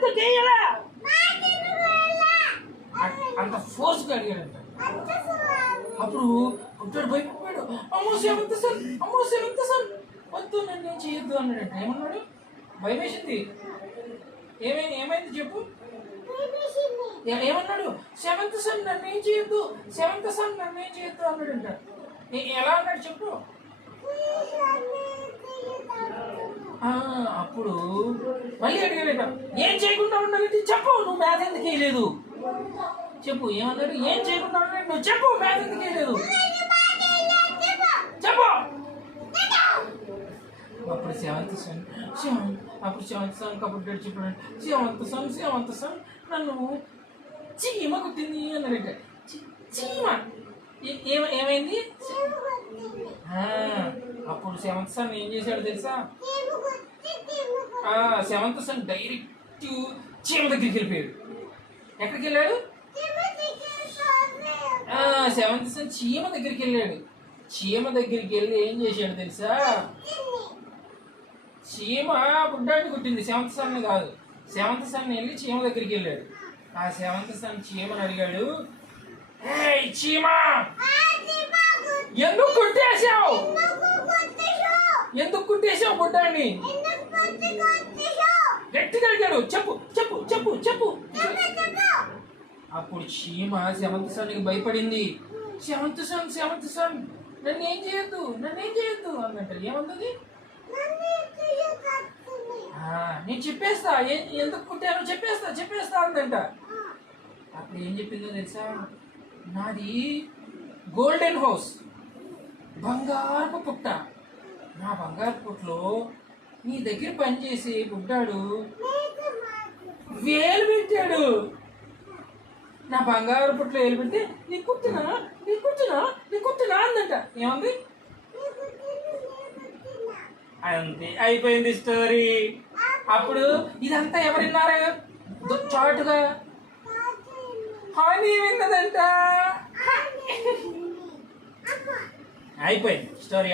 ఎందుకేయలా అంత ఫోర్స్గా అడిగాడంట. అప్పుడు ఉంటాడు భయపడ్డాడు. అమ్మో సెవెంత్ సన్ వద్దు నన్ను ఏం చేయొద్దు అన్నాడంట. ఏమన్నాడు? భయం వేసింది. ఏమైంది చెప్పు? ఏమన్నాడు? సెవెంత్ సన్ నన్ను ఏం చేయొద్దు అన్నాడంట. ఎలా అన్నాడు చెప్పు? అప్పుడు మళ్ళీ అడిగాడట, ఏం చేయకుండా ఉన్నావు చెప్పు, నువ్వు మ్యాథ్ ఎందుకు వేయలేదు చెప్పు. ఏమన్నాడు? ఏం చేయకుండా ఉన్నాడు నువ్వు చెప్పు, మ్యాథ్ ఎందుకు వేయలేదు చెప్పు. అప్పుడు సెవెంత్ సన్ కబడ్డీ చెప్పాడు. సెవెంత్ సన్ నన్ను చీమ కుట్టింది అన్నాడట. చీమ ఏమైంది? అప్పుడు సెవెంత్ సన్ ఏం చేశాడు తెలుసా? సెవెంత్ సన్ డైరెక్ట్ చీమ దగ్గరికి వెళ్ళిపోయాడు. ఎక్కడికి వెళ్ళాడు? సెవెంత్ సన్ చీమ దగ్గరికి వెళ్ళాడు. చీమ దగ్గరికి వెళ్ళి ఏం చేశాడు తెలుసా? చీమ బుడ్డాన్ని కుట్టింది, సెవెంత్ సన్ కాదు. సెవెంత్ సన్ వెళ్ళి చీమ దగ్గరికి వెళ్ళాడు. ఆ సెవెంత్ సన్ చీమని అడిగాడు, చీమా ఎందుకు కుట్టేశావు బుడ్డాన్ని? గట్టిగా అడిగాడు. చెప్పు. అప్పుడు చీమ సెవెంత్ సన్కి భయపడింది. సెవెంత్ సన్ నన్ను ఏం చేయొద్దు అన్నట్టు. ఏమంది? నేను చెప్పేస్తా, ఎందుకు కుట్టానో చెప్పేస్తా అందంట. అప్పుడు ఏం చెప్పిందో తెలుసా? నాది గోల్డెన్ హౌస్, బంగారపు పుట్ట. నా బంగారు పుట్టలో నీ దగ్గర పనిచేసి బుడ్డాడు వేలు పెట్టాడు. నా బంగారు పుట్టలో వేలు పెడితే నీ కుట్టినా అందంట. ఏమంది? అంతే, అయిపోయింది స్టోరీ. అప్పుడు ఇదంతా ఎవరు విన్నారు? చాటుగా హాని విన్నదంట. అయిపోయింది స్టోరీ.